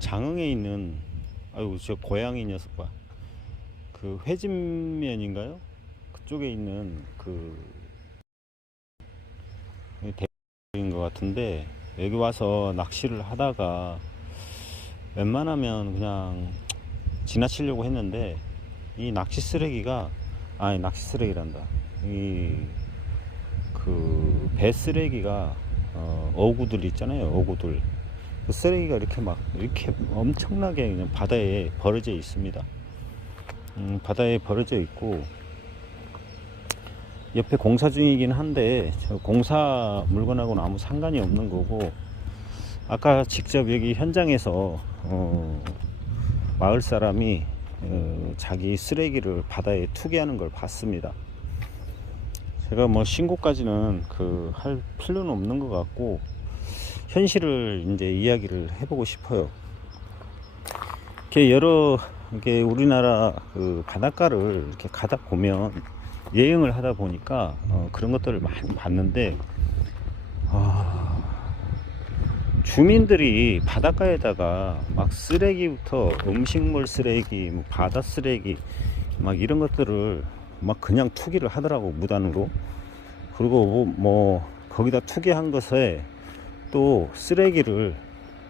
장흥에 있는, 아유 저 고양이 녀석 봐. 그 회진면인가요? 그쪽에 있는 그 대인 것 같은데, 여기 와서 낚시를 하다가 웬만하면 그냥 지나치려고 했는데, 이 낚시 쓰레기가, 아니 낚시 쓰레기란다, 이 그 배 쓰레기가 어구들 있잖아요, 어구들. 그 쓰레기가 이렇게 엄청나게 그냥 바다에 버려져 있습니다. 바다에 버려져 있고, 옆에 공사 중이긴 한데 저 공사 물건하고는 아무 상관이 없는 거고, 아까 직접 여기 현장에서 마을 사람이 자기 쓰레기를 바다에 투기하는 걸 봤습니다. 제가 뭐 신고까지는 할 필요는 없는 것 같고, 현실을 이제 이야기를 해보고 싶어요. 이렇게 우리나라 그 바닷가를 이렇게 가다 보면, 여행을 하다 보니까 그런 것들을 많이 봤는데, 주민들이 바닷가에다가 막 쓰레기부터 음식물 쓰레기, 뭐 바다 쓰레기, 막 이런 것들을 막 그냥 투기를 하더라고, 무단으로. 그리고 뭐 거기다 투기한 것에 또 쓰레기를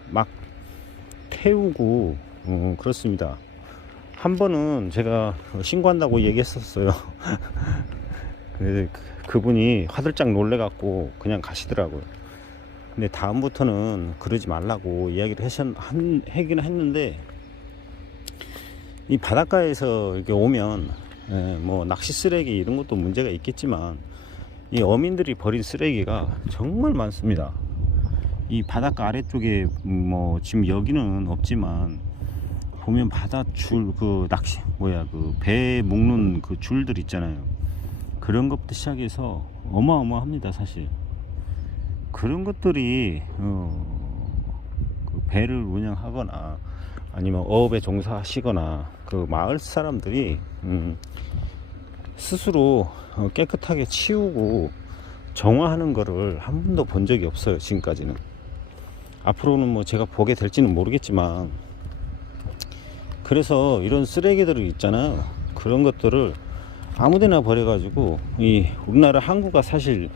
막 태우고 그렇습니다. 한 번은 제가 신고한다고 얘기했었어요. 그분이 화들짝 놀래갖고 그냥 가시더라고요. 근데 다음부터는 그러지 말라고 이야기를 하긴 했는데, 이 바닷가에서 이렇게 오면 뭐 낚시 쓰레기 이런 것도 문제가 있겠지만, 이 어민들이 버린 쓰레기가 정말 많습니다. 이 바닷가 아래쪽에 뭐 지금 여기는 없지만, 보면 바닷줄, 그 낚시 그 배 묶는 그 줄들 있잖아요. 그런 것부터 시작해서 어마어마합니다, 사실. 그런 것들이 그 배를 운영하거나 아니면 어업에 종사하시거나 그 마을 사람들이 스스로 깨끗하게 치우고 정화하는 거를 한 번도 본 적이 없어요, 지금까지는. 앞으로는 뭐 제가 보게 될지는 모르겠지만, 그래서 이런 쓰레기들이 있잖아요. 그런 것들을 아무데나 버려가지고, 이 우리나라 항구가 사실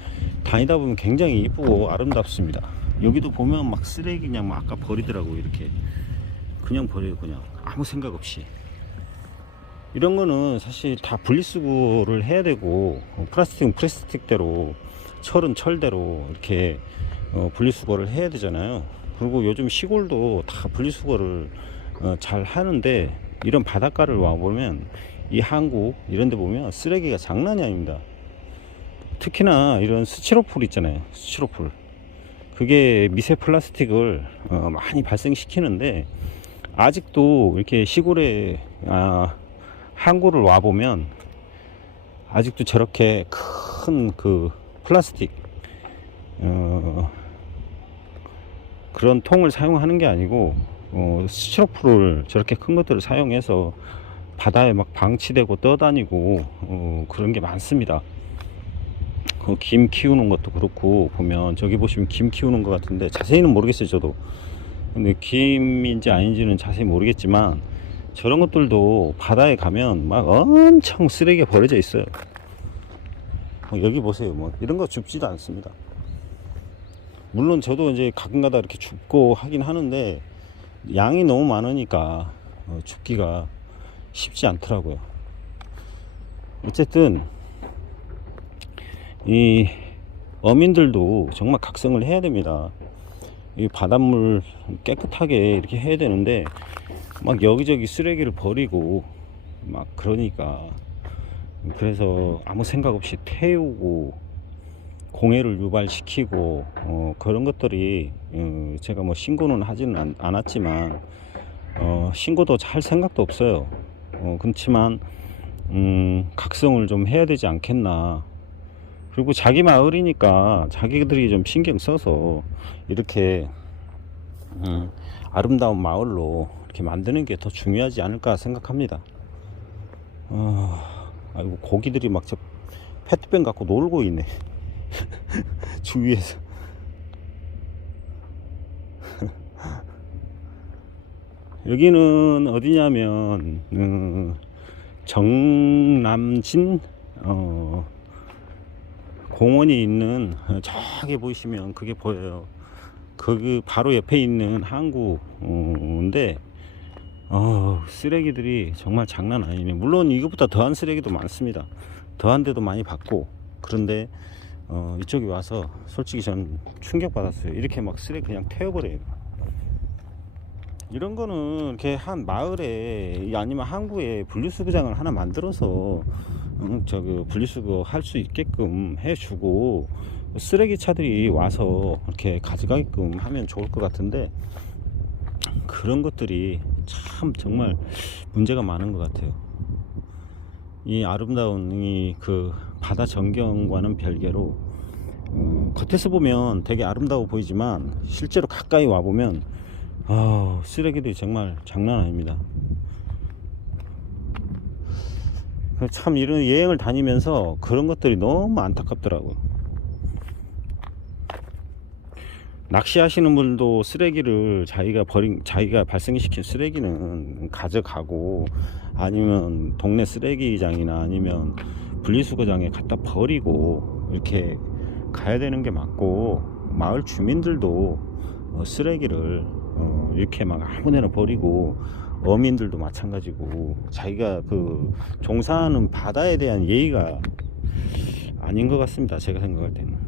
다니다 보면 굉장히 이쁘고 아름답습니다. 여기도 보면 막 쓰레기 그냥 막 아까 버리더라고. 이렇게 그냥 버려요, 그냥 아무 생각 없이. 이런 거는 사실 다 분리수거를 해야 되고, 플라스틱은 플라스틱대로, 철은 철대로 이렇게 분리수거를 해야 되잖아요. 그리고 요즘 시골도 다 분리수거를 잘 하는데, 이런 바닷가를 와보면, 이 항구 이런 데 보면 쓰레기가 장난이 아닙니다. 특히나 이런 스티로폴 있잖아요, 스티로폴. 그게 미세 플라스틱을 많이 발생시키는데, 아직도 이렇게 시골에 항구를 와보면 아직도 저렇게 큰 그 플라스틱 그런 통을 사용하는 게 아니고, 스티로폴을 저렇게 큰 것들을 사용해서 바다에 막 방치되고 떠다니고 그런 게 많습니다. 김 키우는 것도 그렇고, 보면 저기 보시면 김 키우는 것 같은데, 자세히는 모르겠어요, 저도. 근데 김인지 아닌지는 자세히 모르겠지만, 저런 것들도 바다에 가면 막 엄청 쓰레기가 버려져 있어요. 여기 보세요, 뭐 이런 거 줍지도 않습니다. 물론 저도 이제 가끔가다 이렇게 줍고 하긴 하는데, 양이 너무 많으니까 줍기가 쉽지 않더라고요. 어쨌든 이 어민들도 정말 각성을 해야 됩니다. 이 바닷물 깨끗하게 이렇게 해야 되는데 막 여기저기 쓰레기를 버리고 막 그러니까, 그래서 아무 생각 없이 태우고 공해를 유발시키고 그런 것들이, 제가 뭐 신고는 하지는 않았지만 신고도 할 생각도 없어요. 그렇지만 각성을 좀 해야 되지 않겠나. 그리고 자기 마을이니까 자기들이 좀 신경 써서 이렇게 아름다운 마을로 이렇게 만드는 게 더 중요하지 않을까 생각합니다. 아이고, 고기들이 막 저 페트병 갖고 놀고 있네. 주위에서. 여기는 어디냐면 정남진 공원이 있는, 저기 보이시면 그게 보여요. 거기 바로 옆에 있는 항구인데 쓰레기들이 정말 장난 아니네. 물론 이것보다 더한 쓰레기도 많습니다. 더한 데도 많이 받고. 그런데 이쪽에 와서 솔직히 전 충격받았어요. 이렇게 막 쓰레기 그냥 태워버려요. 이런 거는 이렇게 한 마을에 아니면 항구에 분리수거장을 하나 만들어서 저기 분리수거 할 수 있게끔 해주고 쓰레기 차들이 와서 이렇게 가져가게끔 하면 좋을 것 같은데, 그런 것들이 참 정말 문제가 많은 것 같아요. 이 아름다운 이 그 바다 전경과는 별개로 겉에서 보면 되게 아름다워 보이지만 실제로 가까이 와 보면 쓰레기들이 정말 장난 아닙니다. 참 이런 여행을 다니면서 그런 것들이 너무 안타깝더라고요. 낚시하시는 분도 쓰레기를 자기가 발생시킨 쓰레기는 가져가고, 아니면 동네 쓰레기장이나 아니면 분리수거장에 갖다 버리고 이렇게 가야 되는 게 맞고, 마을 주민들도 쓰레기를 이렇게 막 아무데나 버리고, 어민들도 마찬가지고, 자기가 그 종사하는 바다에 대한 예의가 아닌 것 같습니다. 제가 생각할 때는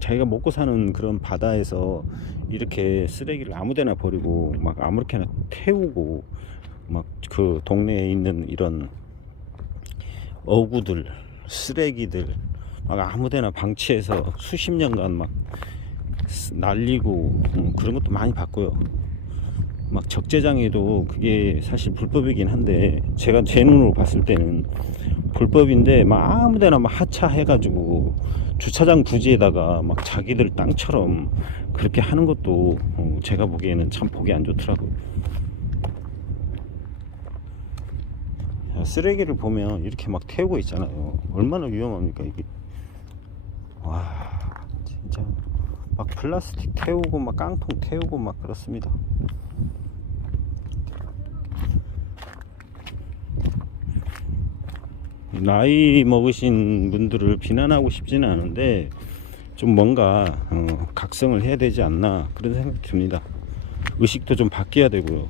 자기가 먹고 사는 그런 바다에서 이렇게 쓰레기를 아무데나 버리고 막 아무렇게나 태우고, 막 그 동네에 있는 이런 어구들, 쓰레기들 막 아무데나 방치해서 수십 년간 막 날리고 그런 것도 많이 봤고요. 막 적재장에도 그게 사실 불법이긴 한데, 제가 제 눈으로 봤을 때는 불법인데 막 아무데나 막 하차해가지고 주차장 부지에다가 막 자기들 땅처럼 그렇게 하는 것도 제가 보기에는 참 보기 안 좋더라고요. 쓰레기를 보면 이렇게 막 태우고 있잖아요. 얼마나 위험합니까 이게. 와, 진짜 막 플라스틱 태우고 막 깡통 태우고 막 그렇습니다. 나이 먹으신 분들을 비난하고 싶지는 않은데 좀 뭔가 각성을 해야 되지 않나 그런 생각이 듭니다. 의식도 좀 바뀌어야 되고요.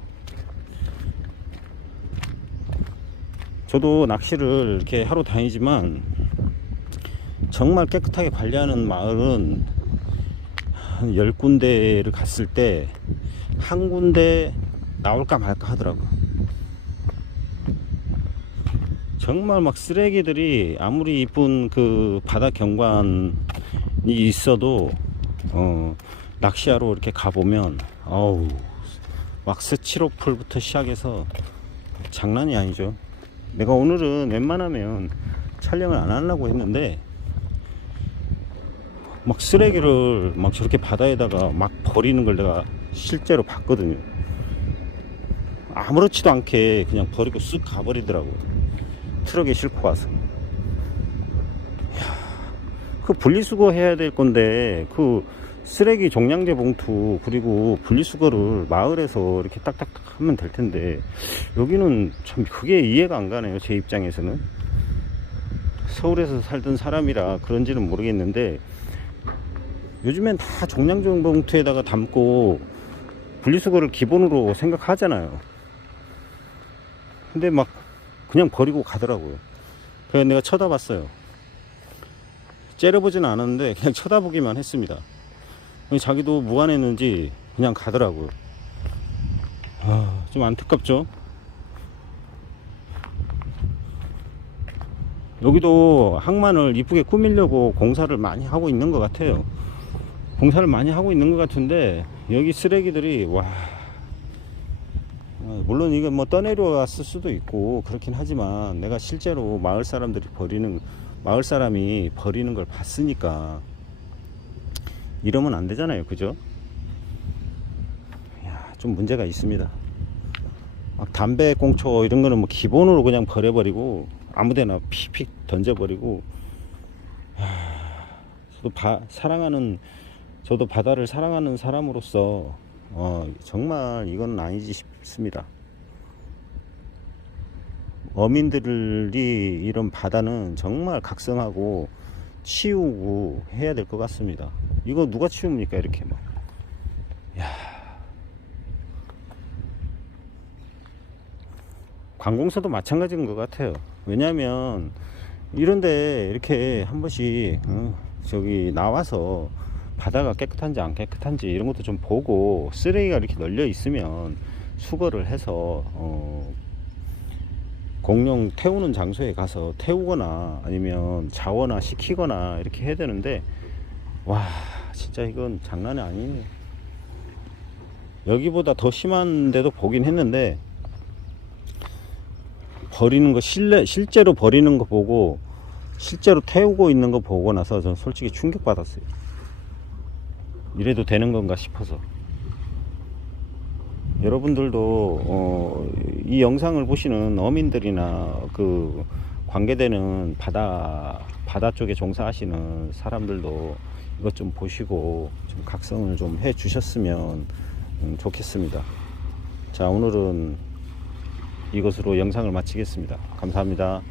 저도 낚시를 이렇게 하러 다니지만 정말 깨끗하게 관리하는 마을은 한 10군데를 갔을 때 한 군데 나올까 말까 하더라고요. 정말 막 쓰레기들이 아무리 이쁜 그 바다 경관이 있어도 낚시하러 이렇게 가보면 막 스티로폴부터 시작해서 장난이 아니죠. 내가 오늘은 웬만하면 촬영을 안 하려고 했는데 막 쓰레기를 막 저렇게 바다에다가 막 버리는 걸 내가 실제로 봤거든요. 아무렇지도 않게 그냥 버리고 쓱 가버리더라고요. 트럭에 싣고 와서. 그 분리수거 해야 될 건데 그 쓰레기 종량제 봉투 그리고 분리수거를 마을에서 이렇게 딱딱딱 하면 될 텐데, 여기는 참 그게 이해가 안 가네요. 제 입장에서는. 서울에서 살던 사람이라 그런지는 모르겠는데 요즘엔 다 종량제 봉투에다가 담고 분리수거를 기본으로 생각하잖아요. 근데 막 그냥 버리고 가더라고요. 그래서 내가 쳐다봤어요. 째려보지는 않았는데 그냥 쳐다보기만 했습니다. 자기도 무안했는지 그냥 가더라고요. 좀 안타깝죠. 여기도 항만을 이쁘게 꾸미려고 공사를 많이 하고 있는 것 같아요. 공사를 많이 하고 있는 것 같은데 여기 쓰레기들이 와, 물론 이건 뭐 떠내려왔을 수도 있고 그렇긴 하지만 내가 실제로 마을 사람이 버리는 걸 봤으니까 이러면 안 되잖아요, 그죠? 야, 좀 문제가 있습니다. 막 담배 꽁초 이런 거는 뭐 기본으로 그냥 버려버리고 아무데나 픽픽 던져버리고. 저도 바다를 사랑하는 사람으로서 정말 이건 아니지 싶습니다. 어민들이 이런 바다는 정말 각성하고 치우고 해야 될 것 같습니다. 이거 누가 치웁니까? 이렇게 막. 야, 관공서도 마찬가지인 것 같아요. 왜냐하면 이런데 이렇게 한 번씩 저기 나와서 바다가 깨끗한지 안 깨끗한지 이런 것도 좀 보고, 쓰레기가 이렇게 널려 있으면 수거를 해서 공룡 태우는 장소에 가서 태우거나 아니면 자원화 시키거나 이렇게 해야 되는데, 와 진짜 이건 장난이 아니에요. 여기보다 더 심한 데도 보긴 했는데 버리는 거 실제로 버리는 거 보고 실제로 태우고 있는 거 보고 나서 전 솔직히 충격받았어요. 이래도 되는 건가 싶어서. 여러분들도 이 영상을 보시는 어민들이나 그 관계되는 바다 쪽에 종사하시는 사람들도 이것 좀 보시고 좀 각성을 좀 해 주셨으면 좋겠습니다. 자, 오늘은 이것으로 영상을 마치겠습니다. 감사합니다.